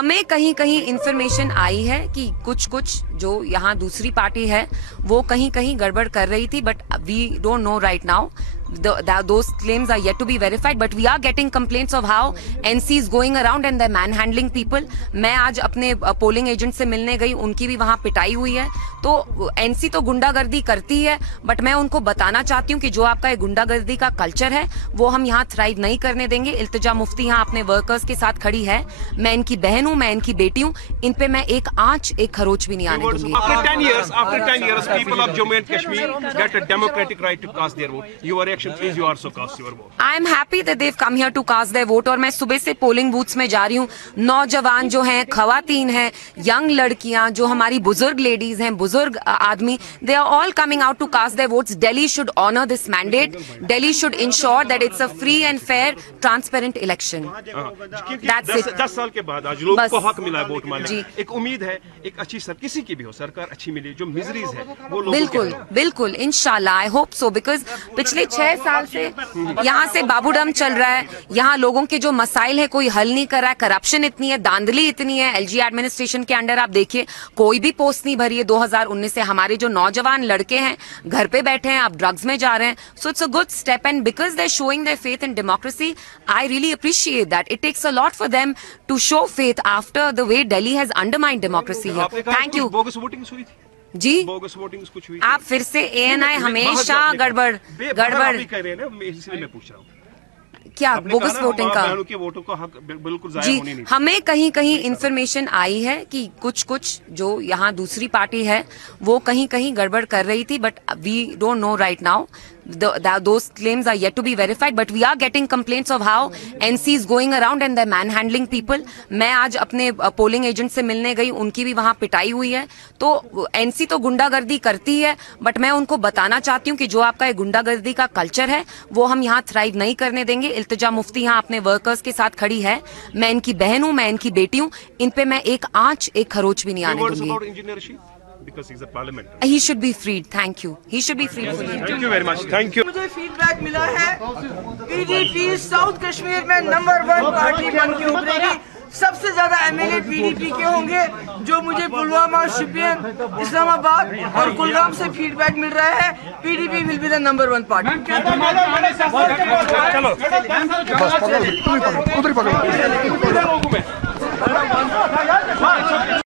हमें कहीं कहीं इंफॉर्मेशन आई है कि कुछ जो यहाँ दूसरी पार्टी है वो कहीं कहीं गड़बड़ कर रही थी, but we don't know right now. Those claims are yet to be verified, but we are getting complaints of how NC is going around and they're manhandling people. मैं आज अपने पोलिंग एजेंट से मिलने गई, उनकी भी वहाँ पिटाई हुई है. तो NC तो गुंडागर्दी करती है, बट मैं उनको बताना चाहती हूँ कि जो आपका ये गुंडागर्दी का कल्चर है वो हम यहाँ थ्राइव नहीं करने देंगे. इल्तिजा मुफ्ती यहाँ अपने वर्कर्स के साथ खड़ी है. मैं इनकी बहन हूँ, मैं इनकी बेटी हूँ. इन पे मैं एक आंच, एक खरोच भी नहीं आने दूंगी. After 10 years, people of Jammu and Kashmir get a democratic right to cast their vote. Your reaction, please, you also cast your vote. I am happy that they've come here to cast their vote. और मैं सुबह से polling booths में जा रही हूँ. नौजवान जो हैं, खवातीन हैं, यंग लड़कियां, जो हमारी बुजुर्ग लेडीज हैं, बुजुर्ग आदमी, they are all coming out to cast their votes. Delhi should honor this mandate. Delhi should ensure that it's a free and fair, transparent election. That's it. 10 साल के बाद आज लोगों को हक मिला है वोट मांगने. एक उम्मीद है, एक अच्छी सर किसी की भी हो, सरकार अच्छी मिली. जो मिजरीज है वो लोगों बिल्कुल बिल्कुल इंशाल्लाह, आई होप सो. बिकॉज पिछले 6 साल से यहाँ से बाबूडम चल रहा है. यहाँ लोगों के जो मसाइल है कोई हल नहीं कर रहा है. करप्शन इतनी है, धांधली इतनी है. एलजी एडमिनिस्ट्रेशन के अंडर आप देखिए कोई भी पोस्ट नहीं भरी है 2019 से. हमारे जो नौजवान लड़के हैं घर पे बैठे हैं, आप ड्रग्स में जा रहे हैं. So it's a good step, and because they are showing their faith in democracy, I really appreciate that. It takes a lot for them to show faith after the way Delhi has undermined democracy here. Thank you ji. Bogus voting कुछ हुई? आप फिर से ANI हमेशा गड़बड़ कर रहे हैं ना, इसलिए मैं पूछ रहा हूँ. क्या बोगस वोटिंग का? के वोटों का हक बिल्कुल जाया जी, होने नहीं. हमें कहीं कहीं इंफॉर्मेशन आई है कि कुछ जो यहाँ दूसरी पार्टी है वो कहीं कहीं गड़बड़ कर रही थी, but we don't know right now. Those claims are yet to be verified, but we are getting complaints of how NC is going around and they're manhandling people. मैं आज अपने पोलिंग एजेंट से मिलने गई, उनकी भी वहाँ पिटाई हुई है. तो NC तो गुंडागर्दी करती है, बट मैं उनको बताना चाहती हूँ कि जो आपका ये गुंडागर्दी का कल्चर है वो हम यहाँ थ्राइव नहीं करने देंगे. इल्तिजा मुफ्ती यहाँ अपने वर्कर्स के साथ खड़ी है. मैं इनकी बहन हूँ, मैं इनकी बेटी हूँ. इन पे मैं एक आंच, एक खरोच भी नहीं आने दूंगी. Because he's a parliamentary. He should be freed. Thank you. He should be freed. Thank you very much. Thank you. मुझे फीडबैक मिला है PDP साउथ कश्मीर में नंबर 1 पार्टी बन के उभरेगी. सबसे ज्यादा MLA PDP के होंगे. जो मुझे पुलवामा, शोपियान, इस्लामाबाद और कुलगाम से फीडबैक मिल रहा है, PDP will be the number 1 party. चलो